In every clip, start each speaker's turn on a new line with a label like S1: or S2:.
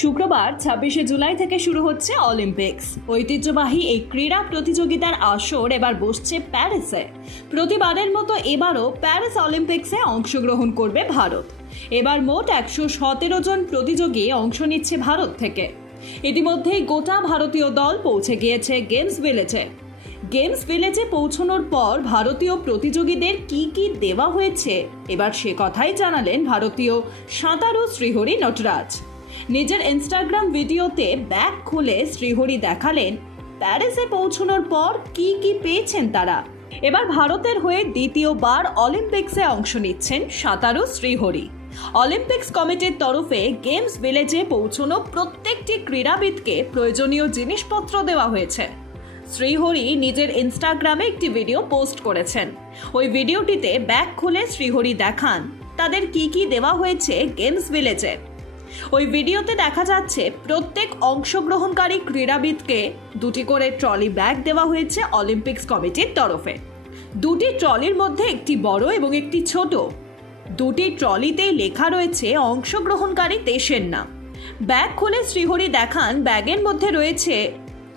S1: এবার ছাব্বিশে জুলাই থেকে শুরু হচ্ছে অলিম্পিক্স। ঐতিহ্যবাহী এই ক্রীড়া প্রতিযোগিতার আসর এবার বসছে প্যারিসে। প্রতিবারের মতো এবারও প্যারিস অলিম্পিক্সে অংশগ্রহণ করবে ভারত। এবার মোট একশো সতেরো জন প্রতিযোগী অংশ নিচ্ছে ভারত থেকে। ইতিমধ্যেই গোটা ভারতীয় দল পৌঁছে গিয়েছে গেমস ভিলেজে। গেমস ভিলেজে পৌঁছানোর পর ভারতীয় প্রতিযোগীদের কি কি দেওয়া হয়েছে, এবার সে কথাই জানালেন ভারতীয় সাঁতারু শ্রীহরি নটরাজ। নিজের ইনস্টাগ্রাম ভিডিওতে ব্যাগ খুলে শ্রীহরি দেখালেন প্যারিসে পৌঁছানোর পর কি কি পেয়েছেন তারা? এবার ভারতের হয়ে দ্বিতীয়বার অলিম্পিক্সে অংশ নিচ্ছেন সাঁতারু শ্রীহরি। অলিম্পিক্স কমিটির তরফে গেমস ভিলেজে পৌঁছানো প্রত্যেকটি ক্রীড়াবিদকে প্রয়োজনীয় জিনিসপত্র দেওয়া হয়েছে। শ্রীহরি নিজের ইনস্টাগ্রামে একটি ভিডিও পোস্ট করেছেন। ওই ভিডিওটিতে ব্যাগ খুলে শ্রীহরি দেখান, তাদের কি কি দেওয়া হয়েছে গেমস ভিলেজে ওই ভিডিওতে দেখা যাচ্ছে প্রত্যেক অংশগ্রহণকারী ক্রীড়াবিদকে দুটি করে ট্রলি ব্যাগ দেওয়া হয়েছে অলিম্পিক্স কমিটির তরফে। দুটি ট্রলির মধ্যে একটি বড় এবং একটি ছোট। দুটি ট্রলিতেই লেখা রয়েছে, অংশগ্রহণকারী দেশের নাম। ব্যাগ খুলে শ্রীহরি দেখান, ব্যাগের মধ্যে রয়েছে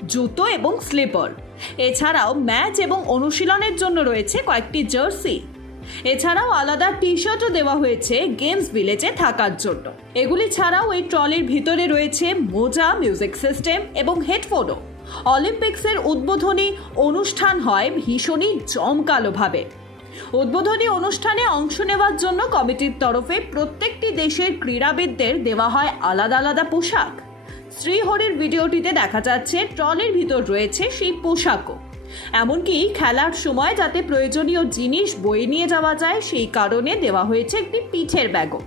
S1: জুতো এবং স্লিপার। এছাড়াও ম্যাচ এবং অনুশীলনের জন্য রয়েছে কয়েকটি জার্সি। এছাড়াও আলাদা টি শার্টও দেওয়া হয়েছে গেমস ভিলেজে থাকার জন্য। এগুলি ছাড়াও এই ট্রলির ভিতরে রয়েছে মোজা, মিউজিক সিস্টেম এবং হেডফোনও। অলিম্পিক্সের উদ্বোধনী অনুষ্ঠান হয় ভীষণই জমকালোভাবে। উদ্বোধনী অনুষ্ঠানে অংশ নেওয়ার জন্য কমিটির তরফে প্রত্যেকটি দেশের ক্রীড়াবিদদের দেওয়া হয় আলাদা আলাদা পোশাক। শ্রীহরির ভিডিওটিতে দেখা যাচ্ছে ট্রলির ভিতর রয়েছে সেই পোশাকও। এমনকি খেলার সময় যাতে প্রয়োজনীয় জিনিস বয়ে নিয়ে যাওয়া যায়, সেই কারণে দেওয়া হয়েছে একটি পিঠের ব্যাগও।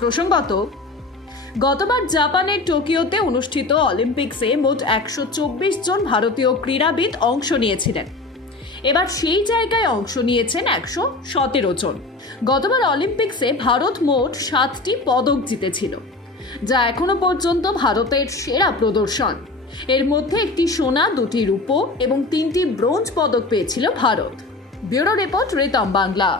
S1: প্রসঙ্গত, গতবার জাপানের টোকিওতে অনুষ্ঠিত অলিম্পিক্সে মোট একশো চব্বিশ জন ভারতীয় ক্রীড়াবিদ অংশ নিয়েছিলেন। এবার সেই জায়গায় অংশ নিয়েছেন একশো সতেরো জন। গতবার অলিম্পিক্সে ভারত মোট সাতটি পদক জিতেছিল, যা এখনও পর্যন্ত ভারতের সেরা প্রদর্শন। এর মধ্যে একটি সোনা, দুটি রূপো এবং তিনটি ব্রোঞ্জ পদক পেয়েছিল Bharat. Bureau report Ritam Bangla.